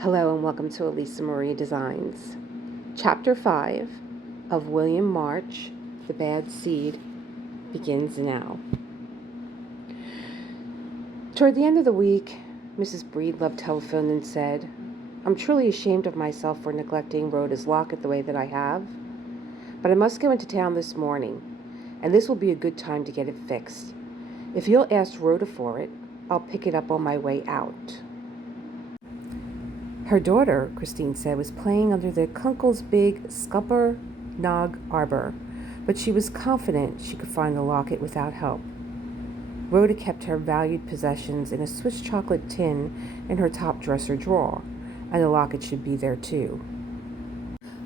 Hello and welcome to Elisa Marie Designs. Chapter 5 of William March, The Bad Seed, begins now. Toward the end of the week, Mrs. Breedlove telephoned and said, "I'm truly ashamed of myself for neglecting Rhoda's locket the way that I have, but I must go into town this morning, and this will be a good time to get it fixed. If you'll ask Rhoda for it, I'll pick it up on my way out." Her daughter, Christine said, was playing under the Kunkel's big scupper nog arbor, but she was confident she could find the locket without help. Rhoda kept her valued possessions in a Swiss chocolate tin in her top dresser drawer, and the locket should be there too.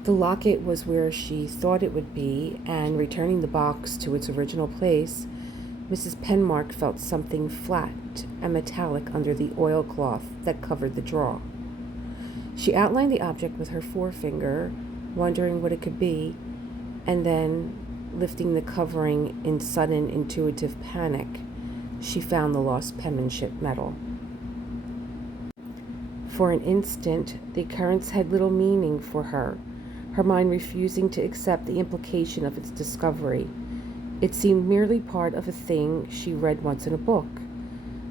The locket was where she thought it would be, and returning the box to its original place, Mrs. Penmark felt something flat and metallic under the oilcloth that covered the drawer. She outlined the object with her forefinger, wondering what it could be, and then, lifting the covering in sudden intuitive panic, she found the lost penmanship medal. For an instant, the occurrence had little meaning for her mind refusing to accept the implication of its discovery. It seemed merely part of a thing she read once in a book,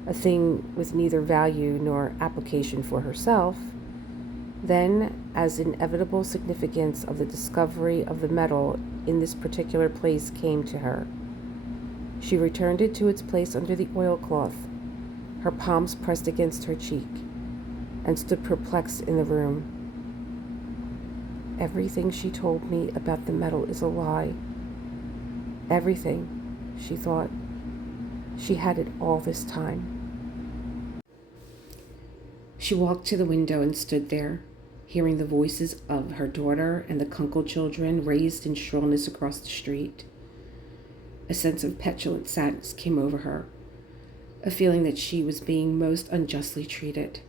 a thing with neither value nor application for herself. Then, as inevitable significance of the discovery of the medal in this particular place came to her, she returned it to its place under the oilcloth, her palms pressed against her cheek, and stood perplexed in the room. Everything she told me about the medal is a lie. Everything, she thought. She had it all this time. She walked to the window and stood there, hearing the voices of her daughter and the Kunkel children raised in shrillness across the street. A sense of petulant sadness came over her, a feeling that she was being most unjustly treated,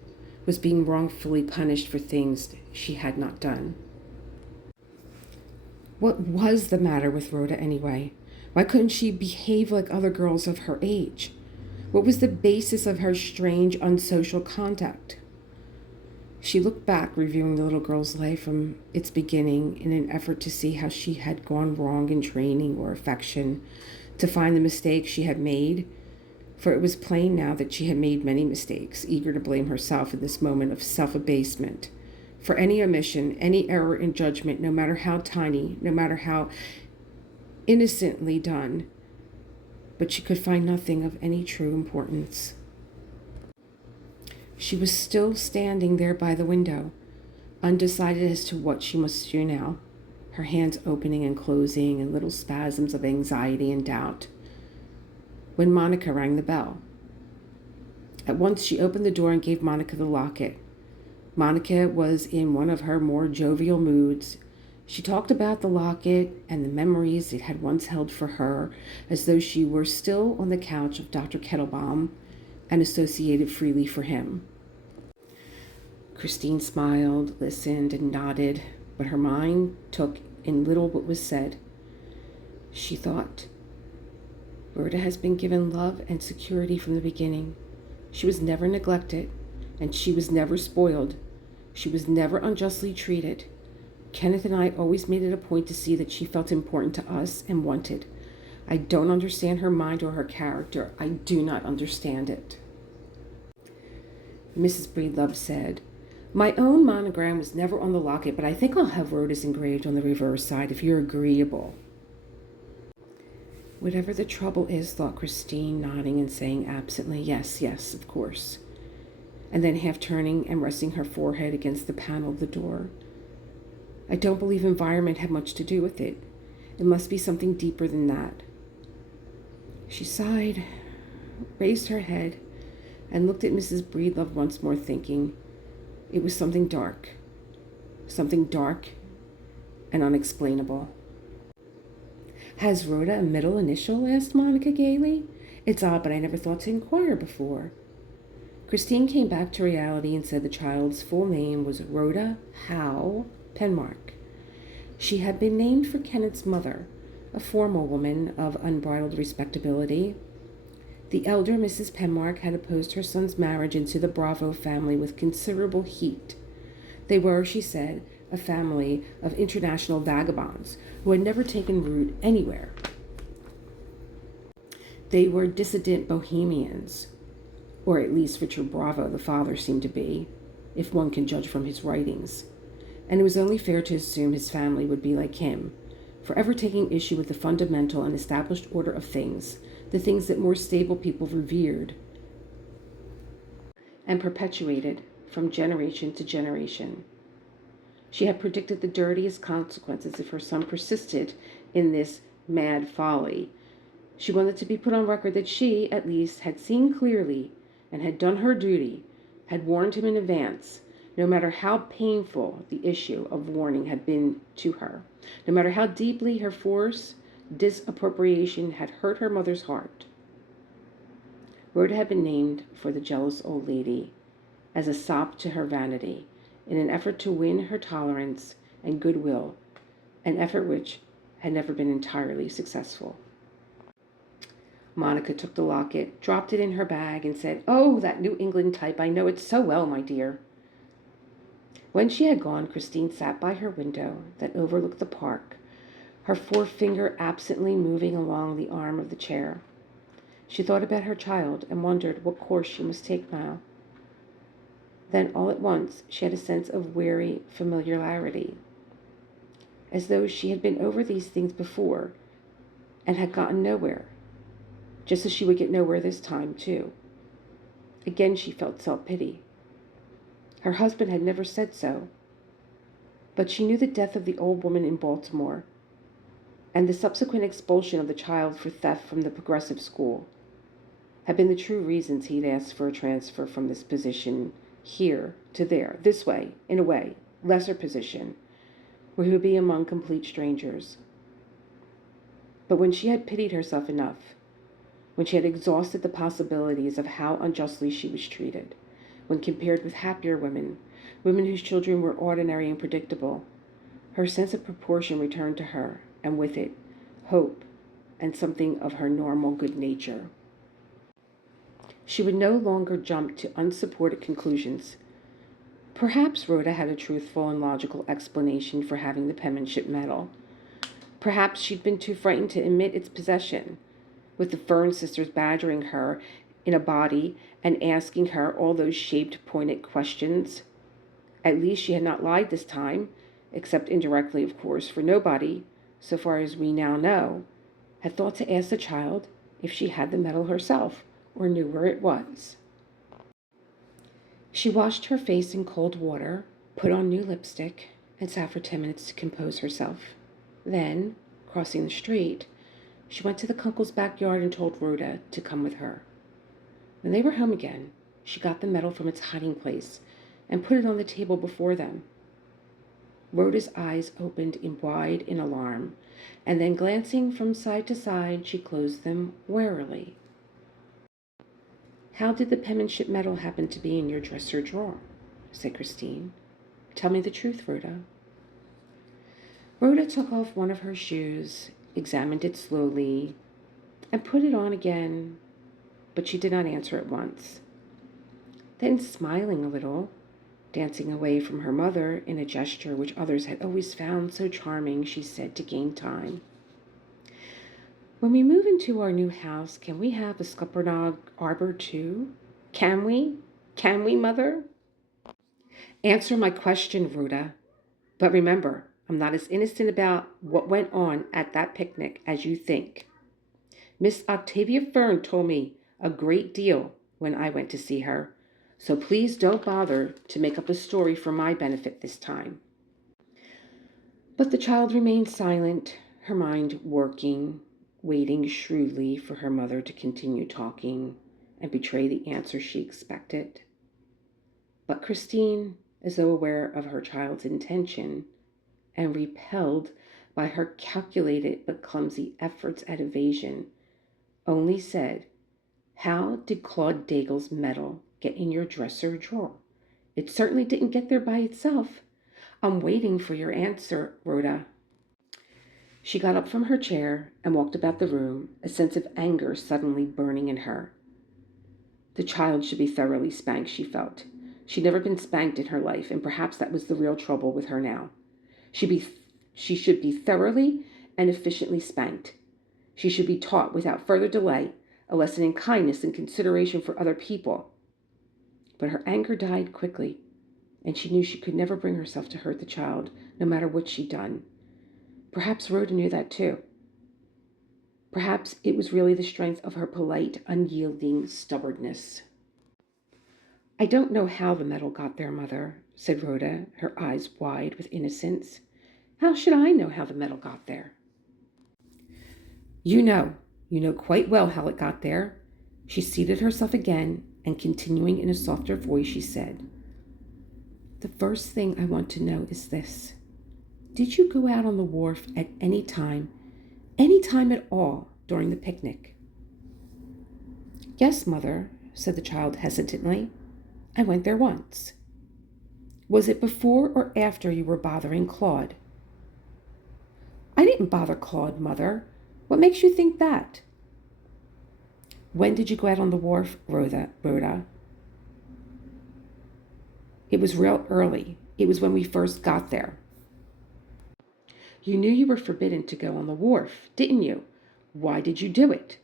was being wrongfully punished for things she had not done. What was the matter with Rhoda anyway? Why couldn't she behave like other girls of her age? What was the basis of her strange, unsocial conduct? She looked back, reviewing the little girl's life from its beginning in an effort to see how she had gone wrong in training or affection, to find the mistakes she had made, for it was plain now that she had made many mistakes, eager to blame herself in this moment of self-abasement. For any omission, any error in judgment, no matter how tiny, no matter how innocently done, but she could find nothing of any true importance. She was still standing there by the window, undecided as to what she must do now, her hands opening and closing in little spasms of anxiety and doubt, when Monica rang the bell. At once she opened the door and gave Monica the locket. Monica was in one of her more jovial moods. She talked about the locket and the memories it had once held for her, as though she were still on the couch of Dr. Kettlebaum and associated freely for him. Christine smiled, listened, and nodded, but her mind took in little what was said. She thought, Rhoda has been given love and security from the beginning. She was never neglected, and she was never spoiled. She was never unjustly treated. Kenneth and I always made it a point to see that she felt important to us and wanted. I don't understand her mind or her character. I do not understand it. Mrs. Breedlove said, "My own monogram was never on the locket, but I think I'll have Rhoda's engraved on the reverse side if you're agreeable." Whatever the trouble is, thought Christine, nodding and saying absently, yes, of course, and then half turning and resting her forehead against the panel of the door. I don't believe environment had much to do with it. It must be something deeper than that. She sighed, raised her head, and looked at Mrs. Breedlove once more, thinking it was something dark and unexplainable. "Has Rhoda a middle initial?" asked Monica gaily. "It's odd, but I never thought to inquire before." Christine came back to reality and said the child's full name was Rhoda Howe Penmark. She had been named for Kenneth's mother, a formal woman of unbridled respectability. The elder Mrs. Penmark had opposed her son's marriage into the Bravo family with considerable heat, They were, she said, a family of international vagabonds who had never taken root anywhere. They were dissident bohemians, or at least Richard Bravo, the father, seemed to be, if one can judge from his writings. And it was only fair to assume his family would be like him, forever taking issue with the fundamental and established order of things, the things that more stable people revered and perpetuated from generation to generation. She had predicted the dirtiest consequences if her son persisted in this mad folly. She wanted to be put on record that she, at least, had seen clearly and had done her duty, had warned him in advance, no matter how painful the issue of warning had been to her, no matter how deeply her forced disappropriation had hurt her mother's heart. Rhoda had been named for the jealous old lady as a sop to her vanity, in an effort to win her tolerance and goodwill, an effort which had never been entirely successful. Monica took the locket, dropped it in her bag, and said, "Oh, that New England type, I know it so well, my dear." When she had gone, Christine sat by her window that overlooked the park, her forefinger absently moving along the arm of the chair. She thought about her child and wondered what course she must take now. Then, all at once, she had a sense of weary familiarity, as though she had been over these things before and had gotten nowhere, just as she would get nowhere this time, too. Again, she felt self-pity. Her husband had never said so, but she knew the death of the old woman in Baltimore and the subsequent expulsion of the child for theft from the progressive school had been the true reasons he'd asked for a transfer from this position here to there, this way, in a way, lesser position, where he would be among complete strangers. But when she had pitied herself enough, when she had exhausted the possibilities of how unjustly she was treated, when compared with happier women, women whose children were ordinary and predictable, her sense of proportion returned to her, and with it, hope and something of her normal good nature. She would no longer jump to unsupported conclusions. Perhaps Rhoda had a truthful and logical explanation for having the penmanship medal. Perhaps she'd been too frightened to admit its possession, with the Fern sisters badgering her in a body and asking her all those shaped, pointed questions. At least she had not lied this time, except indirectly, of course, for nobody, so far as we now know, had thought to ask the child if she had the medal herself or knew where it was. She washed her face in cold water, put on new lipstick, and sat for 10 minutes to compose herself. Then, crossing the street, she went to the Kunkel's backyard and told Rhoda to come with her. When they were home again, she got the medal from its hiding place and put it on the table before them. Rhoda's eyes opened wide in alarm, and then glancing from side to side, she closed them warily. "How did the penmanship medal happen to be in your dresser drawer?" said Christine. "Tell me the truth, Rhoda." Rhoda took off one of her shoes, examined it slowly, and put it on again, but she did not answer at once. Then, smiling a little, dancing away from her mother in a gesture which others had always found so charming, she said to gain time, "When we move into our new house, can we have a scuppernong arbor too? Can we? Can we, Mother?" "Answer my question, Rhoda. But remember, I'm not as innocent about what went on at that picnic as you think. Miss Octavia Fern told me a great deal when I went to see her, so please don't bother to make up a story for my benefit this time." But the child remained silent, her mind working, waiting shrewdly for her mother to continue talking and betray the answer she expected. But Christine, as though aware of her child's intention and repelled by her calculated but clumsy efforts at evasion, only said, "How did Claude Daigle's medal get in your dresser drawer? It certainly didn't get there by itself. I'm waiting for your answer, Rhoda." She got up from her chair and walked about the room, a sense of anger suddenly burning in her. The child should be thoroughly spanked, she felt. She'd never been spanked in her life, and perhaps that was the real trouble with her now. She should be thoroughly and efficiently spanked. She should be taught without further delay a lesson in kindness and consideration for other people. But her anger died quickly, and she knew she could never bring herself to hurt the child, no matter what she'd done. Perhaps Rhoda knew that too. Perhaps it was really the strength of her polite, unyielding stubbornness. "I don't know how the medal got there, Mother," said Rhoda, her eyes wide with innocence. "How should I know how the medal got there?" You know quite well how it got there." She seated herself again, and continuing in a softer voice, she said, "The first thing I want to know is this. Did you go out on the wharf at any time at all, during the picnic?" "Yes, Mother," said the child hesitantly. "I went there once." "Was it before or after you were bothering Claude?" "I didn't bother Claude, Mother. What makes you think that?" "When did you go out on the wharf, Rhoda?" "It was real early. It was when we first got there." "You knew you were forbidden to go on the wharf, didn't you? Why did you do it?"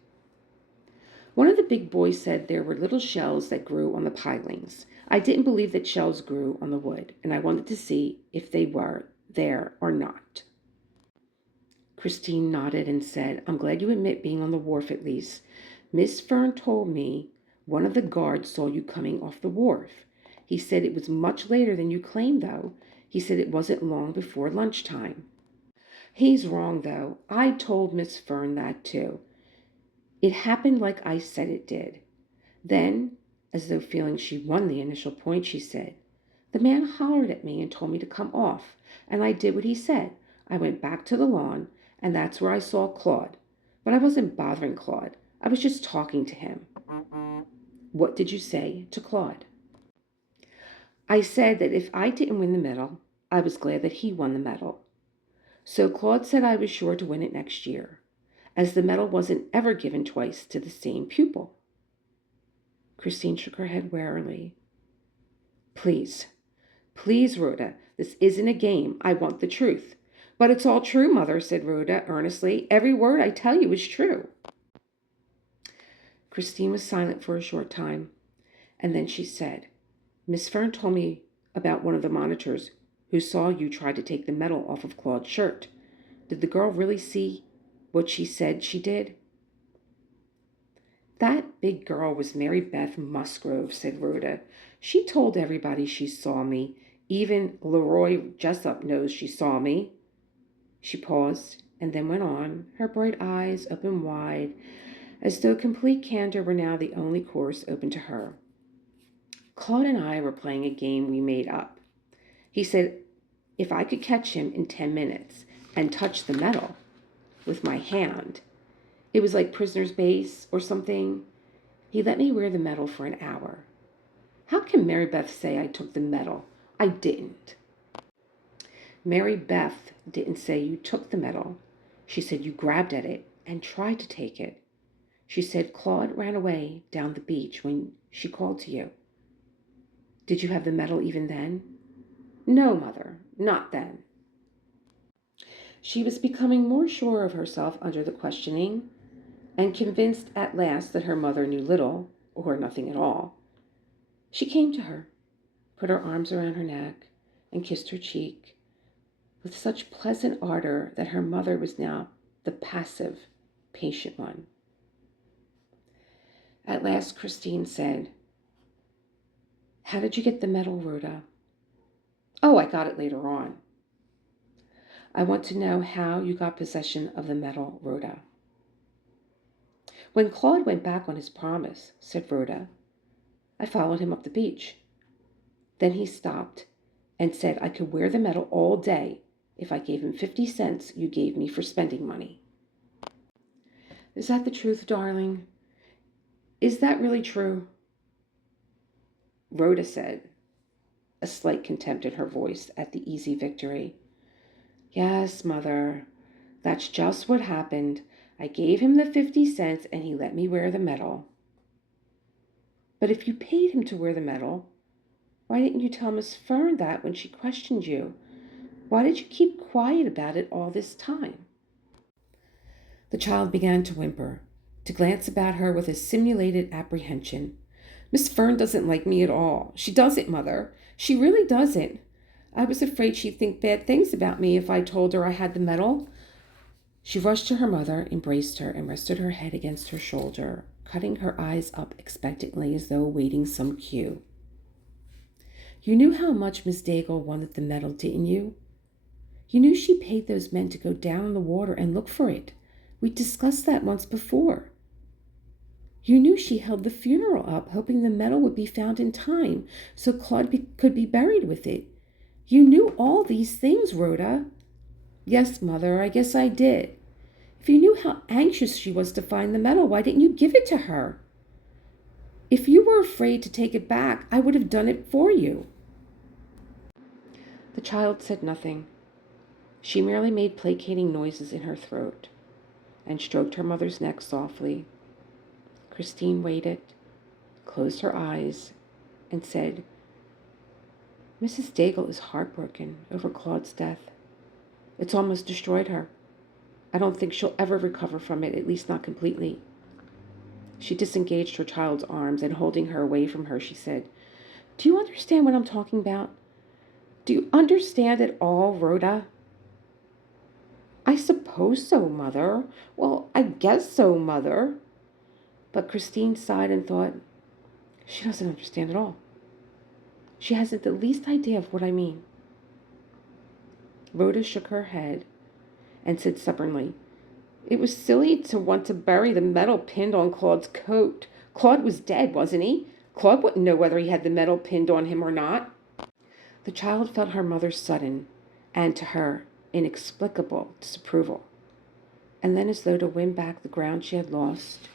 "One of the big boys said there were little shells that grew on the pilings. I didn't believe that shells grew on the wood, and I wanted to see if they were there or not." Christine nodded and said, "I'm glad you admit being on the wharf at least. Miss Fern told me one of the guards saw you coming off the wharf. He said it was much later than you claimed, though. He said it wasn't long before lunchtime." "He's wrong, though. I told Miss Fern that, too. It happened like I said it did." Then, as though feeling she won the initial point, she said, "The man hollered at me and told me to come off, and I did what he said. I went back to the lawn, and that's where I saw Claude. But I wasn't bothering Claude. I was just talking to him." "What did you say to Claude?" "I said that if I didn't win the medal, I was glad that he won the medal. So Claude said I was sure to win it next year, as the medal wasn't ever given twice to the same pupil." Christine shook her head warily. Please, Rhoda, this isn't a game. I want the truth." "But it's all true, Mother," said Rhoda earnestly. "Every word I tell you is true." Christine was silent for a short time, and then she said, "Miss Fern told me about one of the monitors who saw you try to take the medal off of Claude's shirt. Did the girl really see what she said she did?" "That big girl was Mary Beth Musgrove," said Rhoda. "She told everybody she saw me. Even Leroy Jessup knows she saw me." She paused and then went on, her bright eyes open wide, as though complete candor were now the only course open to her. "Claude and I were playing a game we made up. He said if I could catch him in 10 minutes and touch the medal with my hand, it was like prisoner's base or something, he let me wear the medal for an hour. How can Mary Beth say I took the medal? I didn't." "Mary Beth didn't say you took the medal. She said you grabbed at it and tried to take it. She said Claude ran away down the beach when she called to you. Did you have the medal even then?" "No, Mother, not then." She was becoming more sure of herself under the questioning, and convinced at last that her mother knew little or nothing at all. She came to her, put her arms around her neck, and kissed her cheek with such pleasant ardor that her mother was now the passive, patient one. At last Christine said, "How did you get the medal, Rhoda?" "Oh, I got it later on." "I want to know how you got possession of the medal, Rhoda." "When Claude went back on his promise," said Rhoda, "I followed him up the beach. Then he stopped and said I could wear the medal all day if I gave him 50 cents you gave me for spending money." "Is that the truth, darling? Is that really true?" Rhoda said, a slight contempt in her voice at the easy victory. "Yes, Mother, that's just what happened. I gave him the 50 cents and he let me wear the medal." "But if you paid him to wear the medal, Why didn't you tell Miss Fern that when she questioned you? Why did you keep quiet about it all this time?" The child began to whimper, to glance about her with a simulated apprehension. "Miss Fern doesn't like me at all. She doesn't, Mother. She really doesn't. I was afraid she'd think bad things about me if I told her I had the medal." She rushed to her mother, embraced her, and rested her head against her shoulder, cutting her eyes up expectantly as though awaiting some cue. "You knew how much Miss Daigle wanted the medal, didn't you? You knew she paid those men to go down in the water and look for it. We discussed that once before. You knew she held the funeral up, hoping the medal would be found in time so Claude could be buried with it. You knew all these things, Rhoda." "Yes, Mother, I guess I did." "If you knew how anxious she was to find the medal, why didn't you give it to her? If you were afraid to take it back, I would have done it for you." The child said nothing. She merely made placating noises in her throat and stroked her mother's neck softly. Christine waited, closed her eyes, and said, "Mrs. Daigle is heartbroken over Claude's death. It's almost destroyed her. I don't think she'll ever recover from it, at least not completely." She disengaged her child's arms, and holding her away from her, she said, "Do you understand what I'm talking about? Do you understand it all, Rhoda?" "I suppose so, Mother. Well, I guess so, Mother." But Christine sighed and thought, "She doesn't understand at all. She hasn't the least idea of what I mean." Rhoda shook her head and said stubbornly, "It was silly to want to bury the medal pinned on Claude's coat. Claude was dead, wasn't he? Claude wouldn't know whether he had the medal pinned on him or not." The child felt her mother's sudden, and to her, inexplicable disapproval. And then, as though to win back the ground she had lost,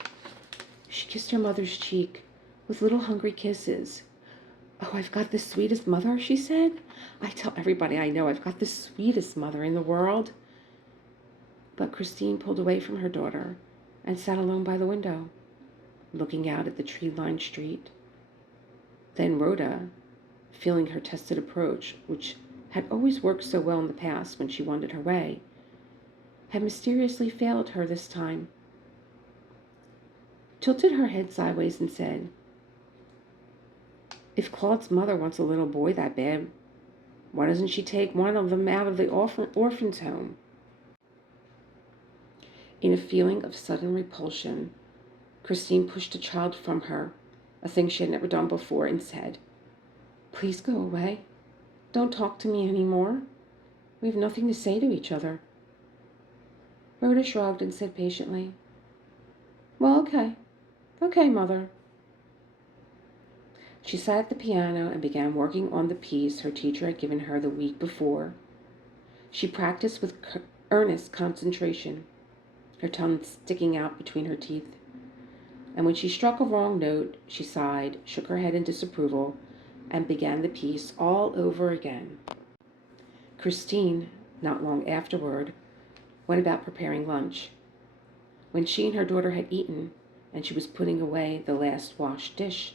she kissed her mother's cheek with little hungry kisses. "Oh, I've got the sweetest mother," she said. "I tell everybody I know I've got the sweetest mother in the world." But Christine pulled away from her daughter and sat alone by the window, looking out at the tree-lined street. Then Rhoda, feeling her tested approach, which had always worked so well in the past when she wanted her way, had mysteriously failed her this time, tilted her head sideways and said, "If Claude's mother wants a little boy that bad, why doesn't she take one of them out of the orphan's home?" In a feeling of sudden repulsion, Christine pushed the child from her, a thing she had never done before, and said, "Please go away. Don't talk to me anymore. We have nothing to say to each other." Rhoda shrugged and said patiently, "Well, okay. Okay, Mother." She sat at the piano and began working on the piece her teacher had given her the week before. She practiced with earnest concentration, her tongue sticking out between her teeth. And when she struck a wrong note, she sighed, shook her head in disapproval, and began the piece all over again. Christine, not long afterward, went about preparing lunch. When she and her daughter had eaten, and she was putting away the last washed dish,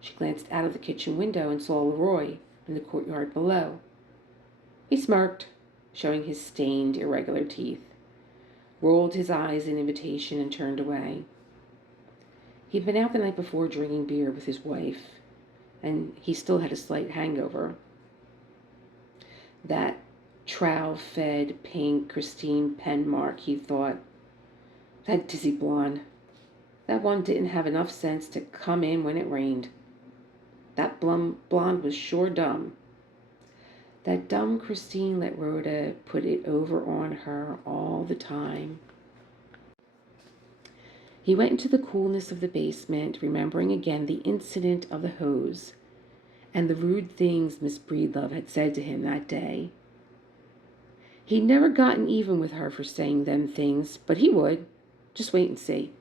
she glanced out of the kitchen window and saw Leroy in the courtyard below. He smirked, showing his stained, irregular teeth, rolled his eyes in invitation, and turned away. He'd been out the night before drinking beer with his wife, and he still had a slight hangover. That trowel-fed, pink Christine pen mark, he thought. That dizzy blonde. That one didn't have enough sense to come in when it rained. That blonde was sure dumb. That dumb Christine let Rhoda put it over on her all the time. He went into the coolness of the basement, remembering again the incident of the hose and the rude things Miss Breedlove had said to him that day. He'd never gotten even with her for saying them things, but he would. Just wait and see.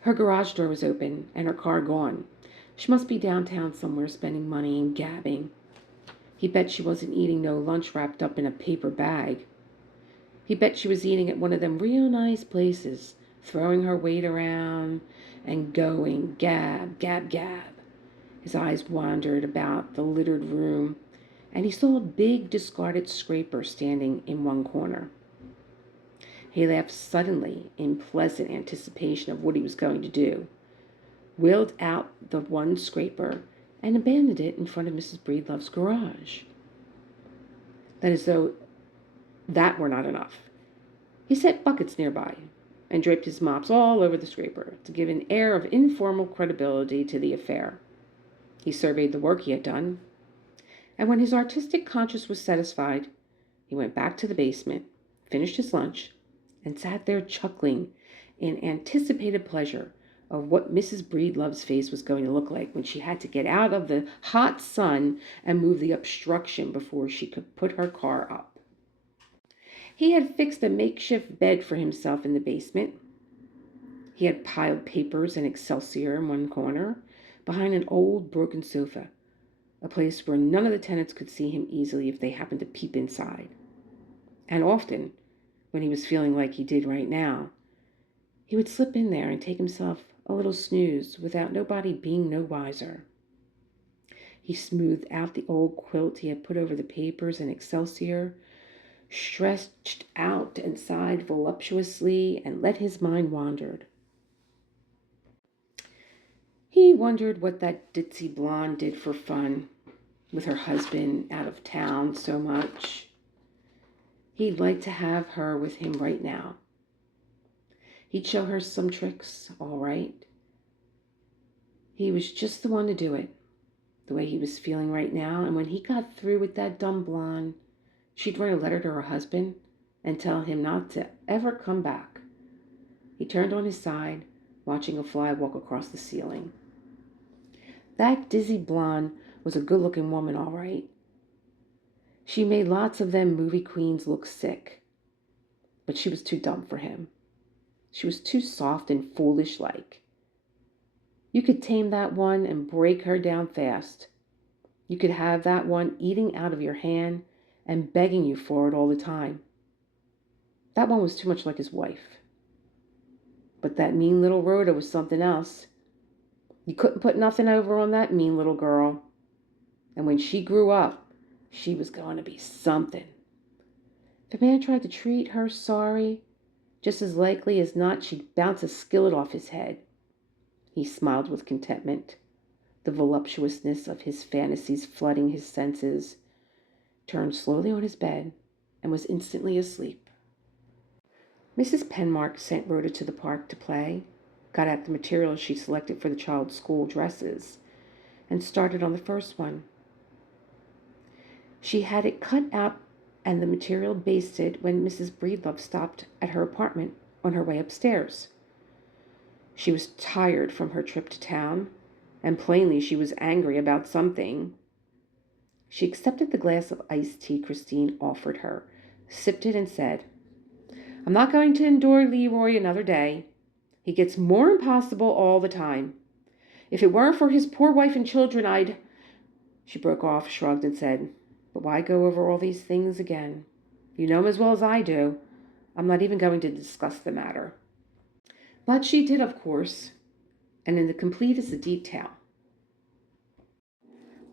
Her garage door was open and her car gone. She must be downtown somewhere spending money and gabbing. He bet she wasn't eating no lunch wrapped up in a paper bag. He bet she was eating at one of them real nice places, throwing her weight around and going gab, gab, gab, His eyes wandered about the littered room, and he saw a big discarded scraper standing in one corner. He laughed suddenly in pleasant anticipation of what he was going to do, wheeled out the one scraper, and abandoned it in front of Mrs. Breedlove's garage. Then, as though that were not enough, he set buckets nearby and draped his mops all over the scraper to give an air of informal credibility to the affair. He surveyed the work he had done, and when his artistic conscience was satisfied, he went back to the basement, finished his lunch, and sat there chuckling in anticipated pleasure of what Mrs. Breedlove's face was going to look like when she had to get out of the hot sun and move the obstruction before she could put her car up. He had fixed a makeshift bed for himself in the basement. He had piled papers and excelsior in one corner, behind an old broken sofa, a place where none of the tenants could see him easily if they happened to peep inside. And often, when he was feeling like he did right now, he would slip in there and take himself a little snooze without nobody being no wiser. He smoothed out the old quilt he had put over the papers and excelsior, stretched out and sighed voluptuously, and let his mind wander. He wondered what that ditzy blonde did for fun, with her husband out of town so much. He'd like to have her with him right now. He'd show her some tricks, all right. He was just the one to do it, the way he was feeling right now. And when he got through with that dumb blonde, she'd write a letter to her husband and tell him not to ever come back. He turned on his side, watching a fly walk across the ceiling. That dizzy blonde was a good-looking woman, all right. She made lots of them movie queens look sick, but she was too dumb for him. She was too soft and foolish-like. You could tame that one and break her down fast. You could have that one eating out of your hand and begging you for it all the time. That one was too much like his wife. But that mean little Rhoda was something else. You couldn't put nothing over on that mean little girl. And when she grew up, she was going to be something. If a man tried to treat her sorry, just as likely as not she'd bounce a skillet off his head. He smiled with contentment, the voluptuousness of his fantasies flooding his senses, turned slowly on his bed, and was instantly asleep. Mrs. Penmark sent Rhoda to the park to play, got out the materials she selected for the child's school dresses, and started on the first one. She had it cut out and the material basted when Mrs. Breedlove stopped at her apartment on her way upstairs. She was tired from her trip to town, and plainly she was angry about something. She accepted the glass of iced tea Christine offered her, sipped it, and said, "I'm not going to endure Leroy another day. He gets more impossible all the time. If it weren't for his poor wife and children, I'd—" She broke off, shrugged, and said, "But why go over all these things again? You know him as well as I do. I'm not even going to discuss the matter." But she did, of course, and in the completest detail.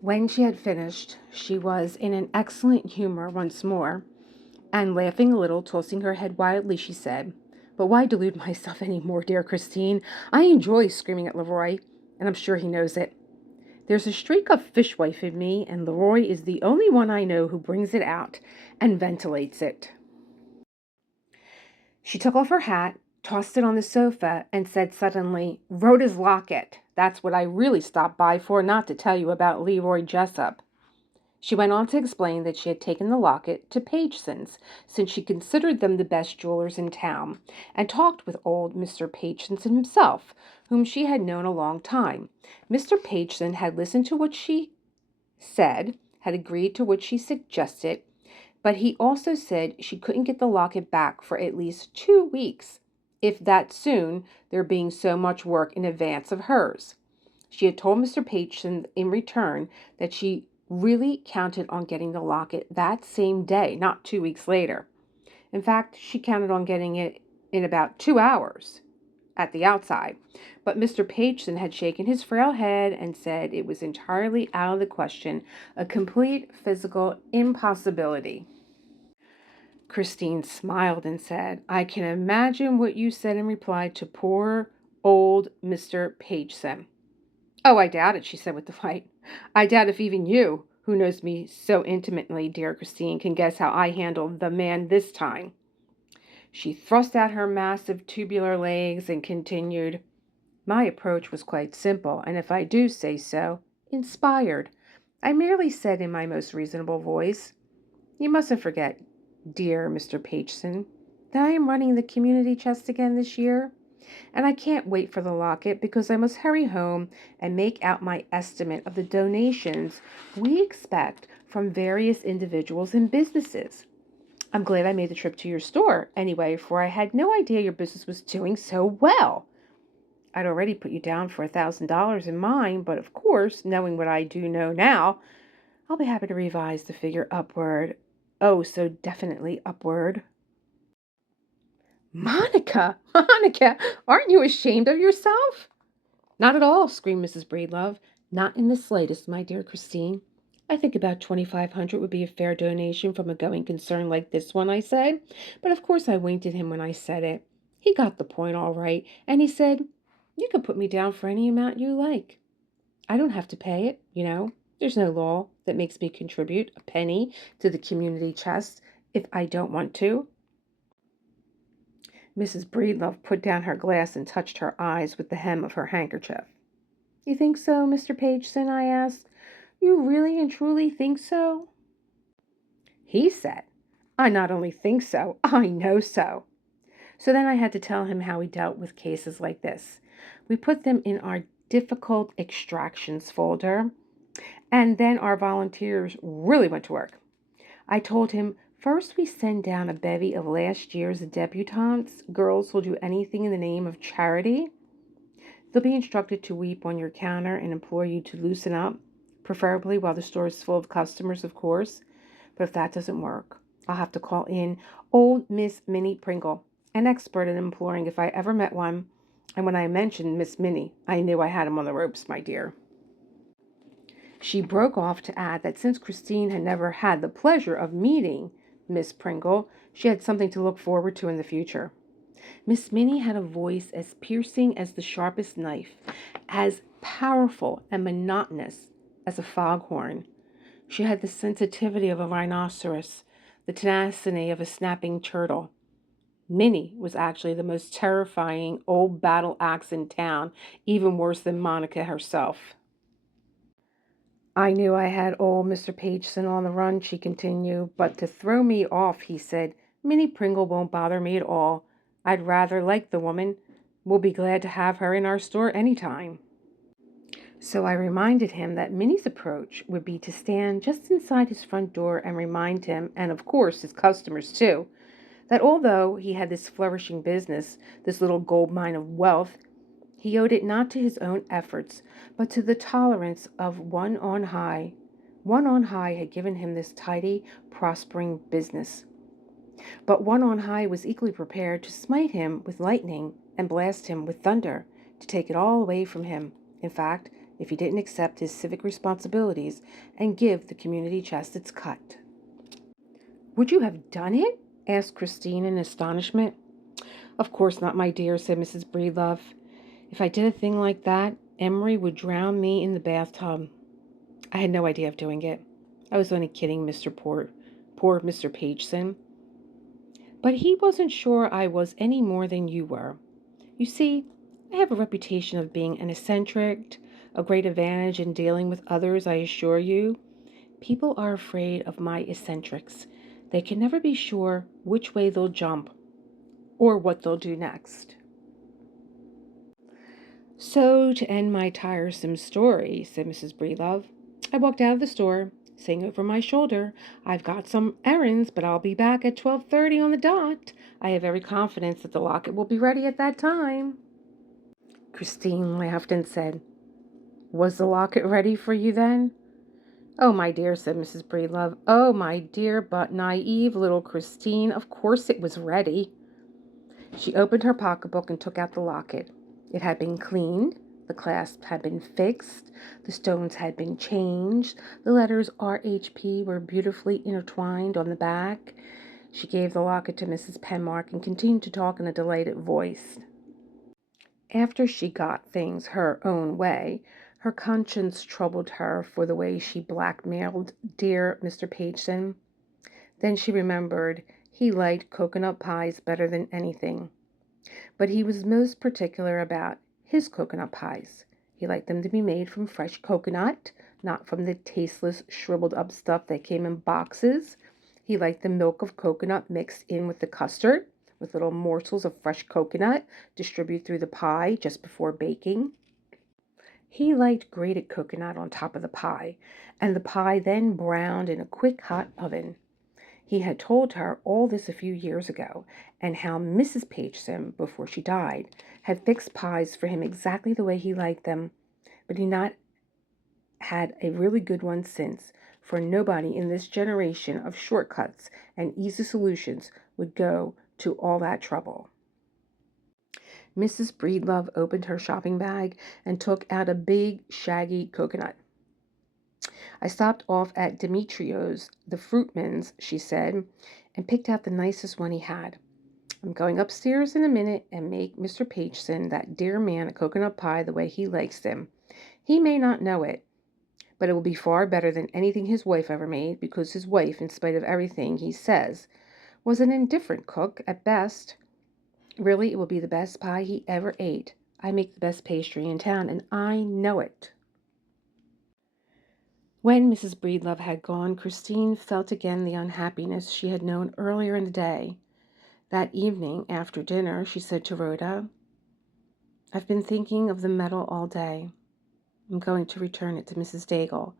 When she had finished, she was in an excellent humor once more, and laughing a little, tossing her head wildly, she said, "But why delude myself any more, dear Christine? I enjoy screaming at Leroy, and I'm sure he knows it. There's a streak of fishwife in me, and Leroy is the only one I know who brings it out and ventilates it." She took off her hat, tossed it on the sofa, and said suddenly, "Rhoda's locket. That's what I really stopped by for, not to tell you about Leroy Jessup." She went on to explain that she had taken the locket to Pacheson's, since she considered them the best jewelers in town, and talked with old Mr. Pacheson himself, whom she had known a long time. Mr. Pacheson had listened to what she said, had agreed to what she suggested, but he also said she couldn't get the locket back for at least 2 weeks, if that soon, there being so much work in advance of hers. She had told Mr. Pacheson in return that she really counted on getting the locket that same day, not 2 weeks later. In fact, she counted on getting it in about 2 hours. at the outside. But Mr. Pageson had shaken his frail head and said it was entirely out of the question, a complete physical impossibility. Christine smiled and said, I can imagine what you said in reply to poor old Mr. Pageson. Oh, I doubt it, she said with delight. I doubt if even you, who knows me so intimately, dear Christine, can guess how I handled the man this time. She thrust out her massive tubular legs and continued, my approach was quite simple, and if I do say so, inspired. I merely said in my most reasonable voice, you mustn't forget, dear Mr. Pageson, that I am running the community chest again this year, and I can't wait for the locket because I must hurry home and make out my estimate of the donations we expect from various individuals and businesses. I'm glad I made the trip to your store anyway, for I had no idea your business was doing so well. I'd already put you down for $1,000 in mine, but of course, knowing what I do know now, I'll be happy to revise the figure upward. Oh, so definitely upward. Monica, aren't you ashamed of yourself? Not at all, screamed Mrs. Breedlove. Not in the slightest, my dear Christine. I think about 2,500 would be a fair donation from a going concern like this one, I said. But of course I winked at him when I said it. He got the point all right, and he said, you can put me down for any amount you like. I don't have to pay it, you know. There's no law that makes me contribute a penny to the community chest if I don't want to. Mrs. Breedlove put down her glass and touched her eyes with the hem of her handkerchief. You think so, Mr. Pageson? I asked. You really and truly think so? He said, I not only think so, I know so. So then I had to tell him how we dealt with cases like this. We put them in our difficult extractions folder, and then our volunteers really went to work. I told him, first we send down a bevy of last year's debutantes, girls who'll do anything in the name of charity. They'll be instructed to weep on your counter and implore you to loosen up, preferably while the store is full of customers, of course. But if that doesn't work, I'll have to call in old Miss Minnie Pringle, an expert at imploring if I ever met one. And when I mentioned Miss Minnie, I knew I had him on the ropes, my dear. She broke off to add that since Christine had never had the pleasure of meeting Miss Pringle, she had something to look forward to in the future. Miss Minnie had a voice as piercing as the sharpest knife, as powerful and monotonous as a foghorn. She had the sensitivity of a rhinoceros, the tenacity of a snapping turtle. Minnie was actually the most terrifying old battle axe in town, even worse than Monica herself. I knew I had old Mr. Pageson on the run, she continued, but to throw me off, he said, Minnie Pringle won't bother me at all. I'd rather like the woman. We'll be glad to have her in our store any time. So I reminded him that Minnie's approach would be to stand just inside his front door and remind him, and of course his customers too, that although he had this flourishing business, this little gold mine of wealth, he owed it not to his own efforts, but to the tolerance of One on High. One on High had given him this tidy, prospering business. But One on High was equally prepared to smite him with lightning and blast him with thunder, to take it all away from him. In fact, if he didn't accept his civic responsibilities and give the community chest its cut. Would you have done it? Asked Christine in astonishment. Of course not, my dear, said Mrs. Breedlove. If I did a thing like that, Emery would drown me in the bathtub. I had no idea of doing it. I was only kidding poor Mr. Pageson. But he wasn't sure I was any more than you were. You see, I have a reputation of being an eccentric, a great advantage in dealing with others, I assure you. People are afraid of my eccentrics. They can never be sure which way they'll jump or what they'll do next. So, to end my tiresome story, said Mrs. Breedlove, I walked out of the store, saying over my shoulder, I've got some errands, but I'll be back at 12:30 on the dot. I have every confidence that the locket will be ready at that time. Christine laughed and said, Was the locket ready for you then? Oh, my dear, said Mrs. Breedlove. Oh, my dear but naive little Christine, of course it was ready. She opened her pocketbook and took out the locket. It had been cleaned, the clasp had been fixed, the stones had been changed, the letters RHP were beautifully intertwined on the back. She gave the locket to Mrs. Penmark and continued to talk in a delighted voice. After she got things her own way, her conscience troubled her for the way she blackmailed dear Mr. Pageson. Then she remembered he liked coconut pies better than anything, but he was most particular about his coconut pies. He liked them to be made from fresh coconut, not from the tasteless, shriveled up stuff that came in boxes. He liked the milk of coconut mixed in with the custard, with little morsels of fresh coconut distributed through the pie just before baking. He liked grated coconut on top of the pie, and the pie then browned in a quick hot oven. He had told her all this a few years ago, and how Mrs. Pageson, before she died, had fixed pies for him exactly the way he liked them, but he not had a really good one since, for nobody in this generation of shortcuts and easy solutions would go to all that trouble. Mrs. Breedlove opened her shopping bag and took out a big, shaggy coconut. I stopped off at Demetrio's, the fruitman's, she said, and picked out the nicest one he had. I'm going upstairs in a minute and make Mr. Pageson, that dear man, a coconut pie the way he likes them. He may not know it, but it will be far better than anything his wife ever made, because his wife, in spite of everything he says, was an indifferent cook at best. Really, it will be the best pie he ever ate. I make the best pastry in town, and I know it. When Mrs. Breedlove had gone, Christine felt again the unhappiness she had known earlier in the day. That evening, after dinner, she said to Rhoda, I've been thinking of the medal all day. I'm going to return it to Mrs. Daigle,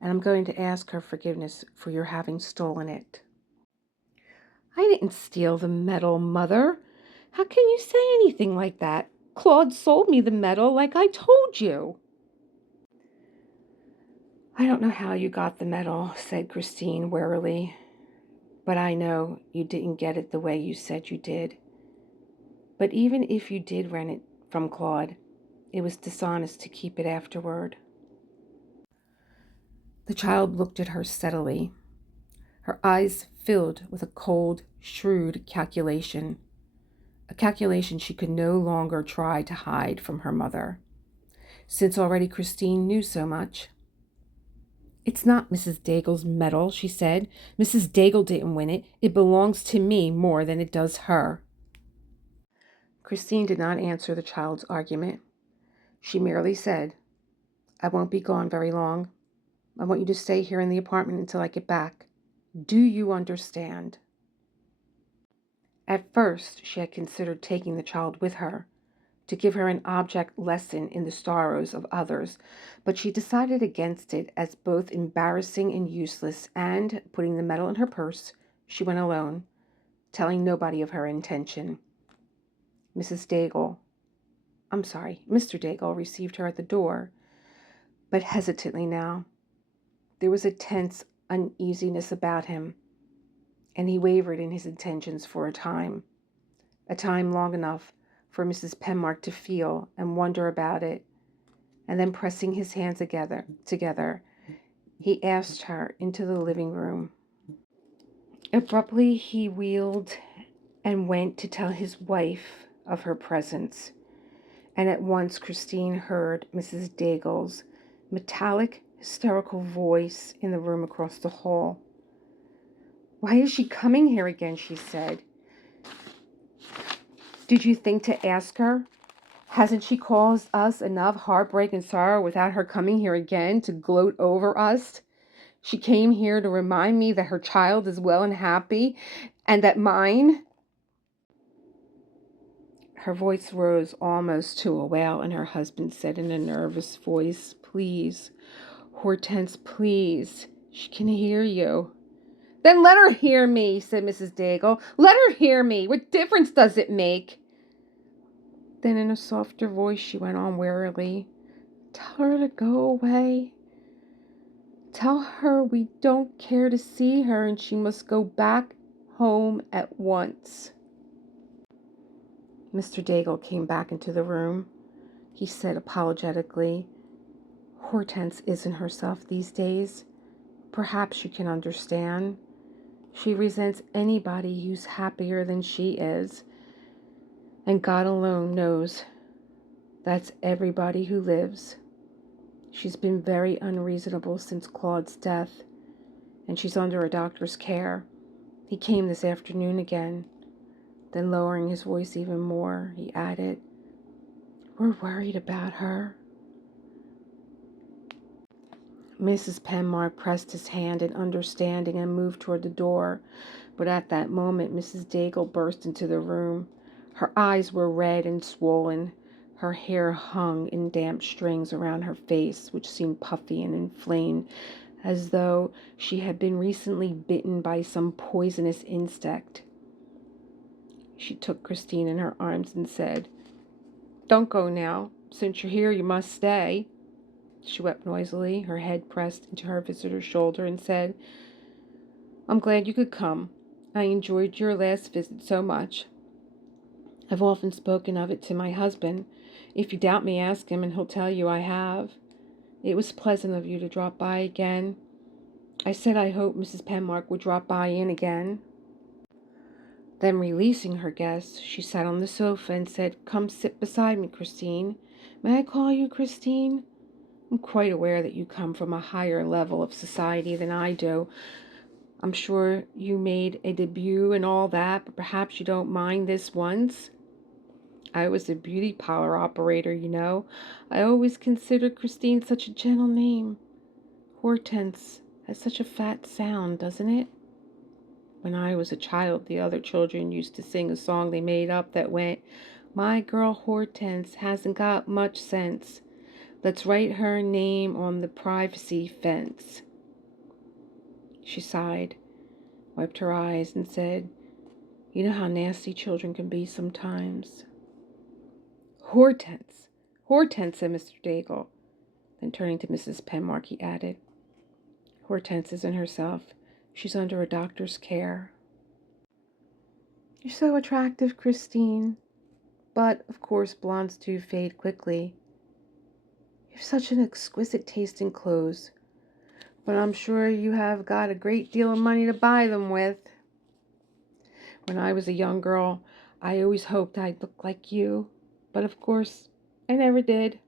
and I'm going to ask her forgiveness for your having stolen it. I didn't steal the medal, Mother. How can you say anything like that? Claude sold me the medal like I told you. I don't know how you got the medal, said Christine wearily, but I know you didn't get it the way you said you did. But even if you did rent it from Claude, it was dishonest to keep it afterward. The child looked at her steadily, her eyes filled with a cold, shrewd calculation, a calculation she could no longer try to hide from her mother, since already Christine knew so much. It's not Mrs. Daigle's medal, she said. Mrs. Daigle didn't win it. It belongs to me more than it does her. Christine did not answer the child's argument. She merely said, I won't be gone very long. I want you to stay here in the apartment until I get back. Do you understand? At first, she had considered taking the child with her, to give her an object lesson in the sorrows of others, but she decided against it as both embarrassing and useless, and, putting the medal in her purse, she went alone, telling nobody of her intention. Mr. Daigle received her at the door, but hesitantly now. There was a tense uneasiness about him, and he wavered in his intentions for a time long enough for Mrs. Penmark to feel and wonder about it, and then pressing his hands together, he asked her into the living room. Abruptly, he wheeled and went to tell his wife of her presence, and at once Christine heard Mrs. Daigle's metallic, hysterical voice in the room across the hall. Why is she coming here again, she said. Did you think to ask her? Hasn't she caused us enough heartbreak and sorrow without her coming here again to gloat over us? She came here to remind me that her child is well and happy, and that mine... Her voice rose almost to a wail, and her husband said in a nervous voice, Please, Hortense, please. She can hear you. Then let her hear me, said Mrs. Daigle. Let her hear me. What difference does it make? Then in a softer voice she went on wearily, Tell her to go away. Tell her we don't care to see her and she must go back home at once. Mr. Daigle came back into the room. He said apologetically, "Hortense isn't herself these days. Perhaps you can understand. She resents anybody who's happier than she is. And God alone knows that's everybody who lives. She's been very unreasonable since Claude's death, and she's under a doctor's care. He came this afternoon again." Then, lowering his voice even more, he added, "We're worried about her." Mrs. Penmark pressed his hand in understanding and moved toward the door, but at that moment Mrs. Daigle burst into the room. Her eyes were red and swollen. Her hair hung in damp strings around her face, which seemed puffy and inflamed, as though she had been recently bitten by some poisonous insect. She took Christine in her arms and said, "Don't go now. Since you're here, you must stay." She wept noisily, her head pressed into her visitor's shoulder, and said, "I'm glad you could come. I enjoyed your last visit so much. I've often spoken of it to my husband. If you doubt me, ask him, and he'll tell you I have. It was pleasant of you to drop by again. I said I hoped Mrs. Penmark would drop by in again." Then, releasing her guest, she sat on the sofa and said, "Come sit beside me, Christine. May I call you Christine? I'm quite aware that you come from a higher level of society than I do. I'm sure you made a debut and all that, but perhaps you don't mind this once. I was a beauty parlor operator, you know. I always considered Christine such a gentle name. Hortense has such a fat sound, doesn't it? When I was a child, the other children used to sing a song they made up that went, 'My girl Hortense hasn't got much sense. Let's write her name on the privacy fence.'" She sighed, wiped her eyes, and said, "You know how nasty children can be sometimes." "Hortense! Hortense!" said Mr. Daigle. Then, turning to Mrs. Penmark, he added, "Hortense isn't herself. She's under a doctor's care." "You're so attractive, Christine. But, of course, blondes do fade quickly. You've such an exquisite taste in clothes. But I'm sure you have got a great deal of money to buy them with. When I was a young girl, I always hoped I'd look like you. But, of course, I never did."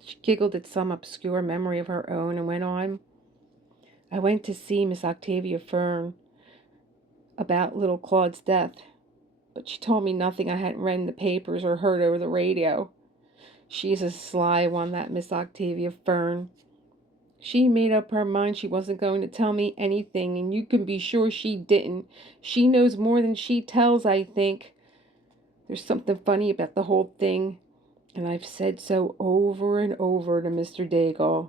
She giggled at some obscure memory of her own and went on, "I went to see Miss Octavia Fern about little Claude's death, but she told me nothing I hadn't read in the papers or heard over the radio. She's a sly one, that Miss Octavia Fern. She made up her mind she wasn't going to tell me anything, and you can be sure she didn't. She knows more than she tells, I think. There's something funny about the whole thing, and I've said so over and over to Mr. Daigle.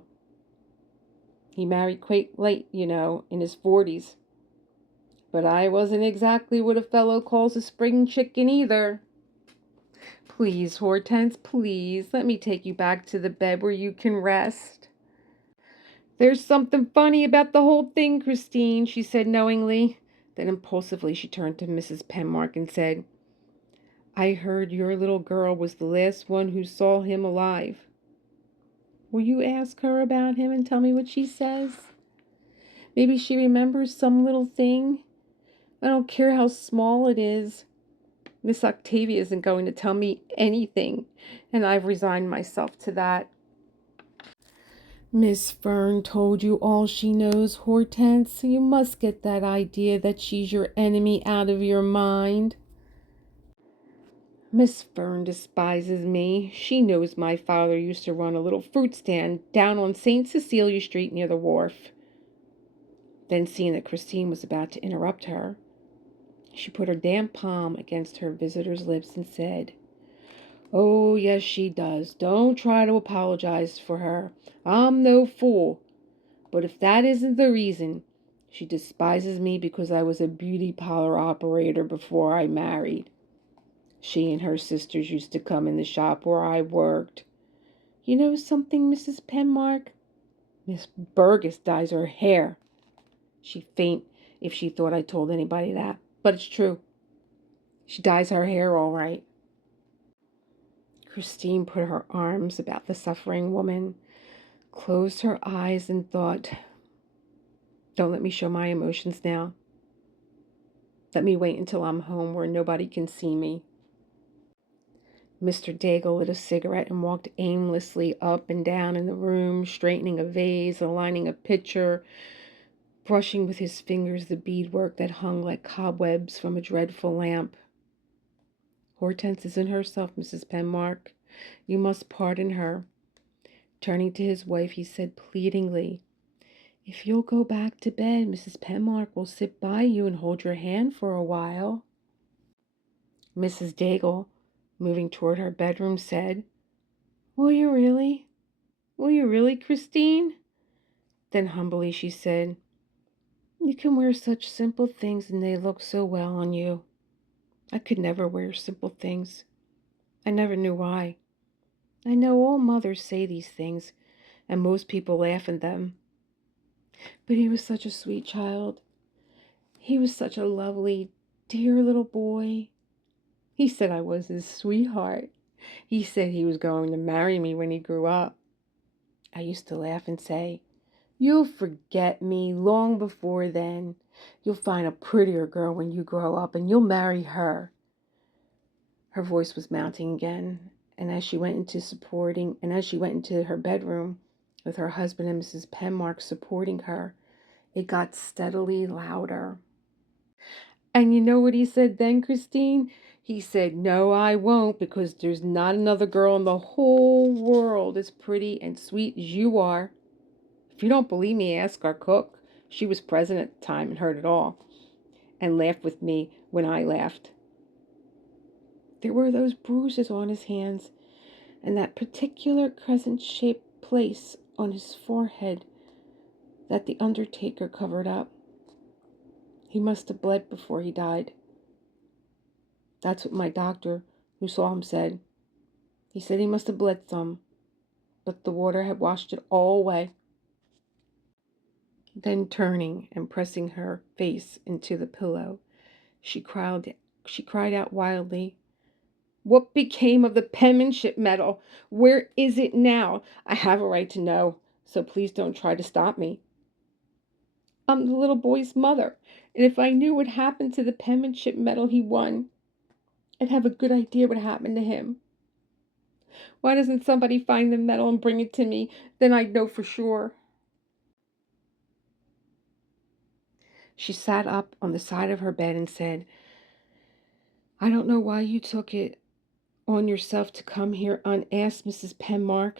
He married quite late, you know, in his 40s. But I wasn't exactly what a fellow calls a spring chicken either. Please, Hortense, please, let me take you back to the bed where you can rest." "There's something funny about the whole thing, Christine," she said knowingly. Then impulsively she turned to Mrs. Penmark and said, "I heard your little girl was the last one who saw him alive. Will you ask her about him and tell me what she says? Maybe she remembers some little thing. I don't care how small it is. Miss Octavia isn't going to tell me anything, and I've resigned myself to that." "Miss Fern told you all she knows, Hortense. You must get that idea that she's your enemy out of your mind." "Miss Fern despises me. She knows my father used to run a little fruit stand down on St. Cecilia Street near the wharf." Then, seeing that Christine was about to interrupt her, she put her damp palm against her visitor's lips and said, "Oh, yes, she does. Don't try to apologize for her. I'm no fool. But if that isn't the reason, she despises me because I was a beauty parlor operator before I married. She and her sisters used to come in the shop where I worked. You know something, Mrs. Penmark? Miss Burgess dyes her hair. She'd faint if she thought I told anybody that, but it's true. She dyes her hair all right. Christine put her arms about the suffering woman, closed her eyes, and thought, "Don't let me show my emotions now. Let me wait until I'm home where nobody can see me." Mr. Daigle lit a cigarette and walked aimlessly up and down in the room, straightening a vase, aligning a pitcher, brushing with his fingers the beadwork that hung like cobwebs from a dreadful lamp. "Hortense isn't herself, Mrs. Penmark. You must pardon her." Turning to his wife, he said pleadingly, "If you'll go back to bed, Mrs. Penmark will sit by you and hold your hand for a while." Mrs. Daigle, moving toward her bedroom, said, "Will you really? Will you really, Christine?" Then humbly she said, "You can wear such simple things and they look so well on you. I could never wear simple things. I never knew why. I know all mothers say these things, and most people laugh at them. But he was such a sweet child. He was such a lovely, dear little boy. He said I was his sweetheart. He said he was going to marry me when he grew up. I used to laugh and say, 'You'll forget me long before then. You'll find a prettier girl when you grow up, and you'll marry her.'" Her voice was mounting again, and as she went into her bedroom with her husband and Mrs. Penmark supporting her, it got steadily louder. "And you know what he said then, Christine? He said, 'No, I won't, because there's not another girl in the whole world as pretty and sweet as you are.' If you don't believe me, ask our cook. She was present at the time and heard it all, and laughed with me when I laughed. There were those bruises on his hands, and that particular crescent-shaped place on his forehead that the undertaker covered up. He must have bled before he died. That's what my doctor, who saw him, said. He said he must have bled some, but the water had washed it all away." Then turning and pressing her face into the pillow, she cried out wildly, "What became of the penmanship medal? Where is it now? I have a right to know, so please don't try to stop me. I'm the little boy's mother, and if I knew what happened to the penmanship medal he won, I'd have a good idea what happened to him. Why doesn't somebody find the medal and bring it to me? Then I'd know for sure." She sat up on the side of her bed and said, "I don't know why you took it on yourself to come here unasked, Mrs. Penmark.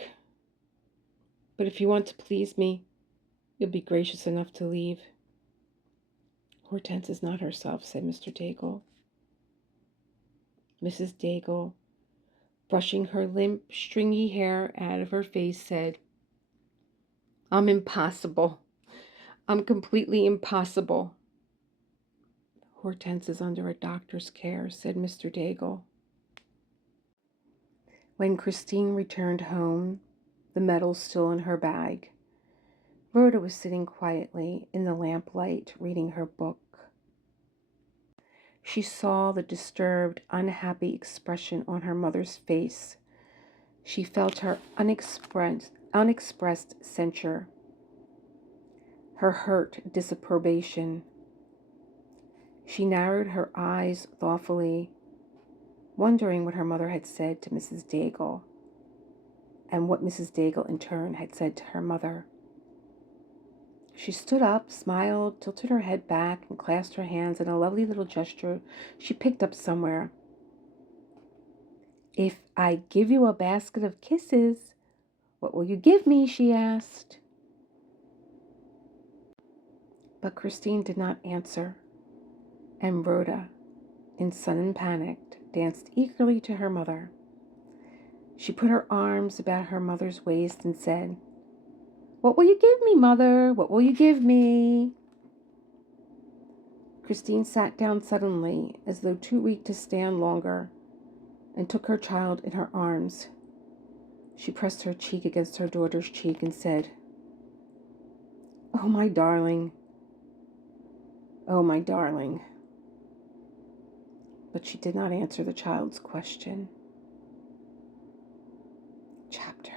But if you want to please me, you'll be gracious enough to leave." "Hortense is not herself," said Mr. Daigle. Mrs. Daigle, brushing her limp, stringy hair out of her face, said, "I'm impossible. I'm completely impossible." "Hortense is under a doctor's care," said Mr. Daigle. When Christine returned home, the medal still in her bag, Rhoda was sitting quietly in the lamplight reading her book. She saw the disturbed, unhappy expression on her mother's face. She felt her unexpressed censure, her hurt disapprobation. She narrowed her eyes thoughtfully, wondering what her mother had said to Mrs. Daigle, and what Mrs. Daigle in turn had said to her mother. She stood up, smiled, tilted her head back, and clasped her hands in a lovely little gesture she picked up somewhere. "If I give you a basket of kisses, what will you give me?" she asked. But Christine did not answer, and Rhoda, in sudden panic, danced eagerly to her mother. She put her arms about her mother's waist and said, "What will you give me, Mother? What will you give me?" Christine sat down suddenly, as though too weak to stand longer, and took her child in her arms. She pressed her cheek against her daughter's cheek and said, "Oh, my darling. Oh, my darling." But she did not answer the child's question. chapter.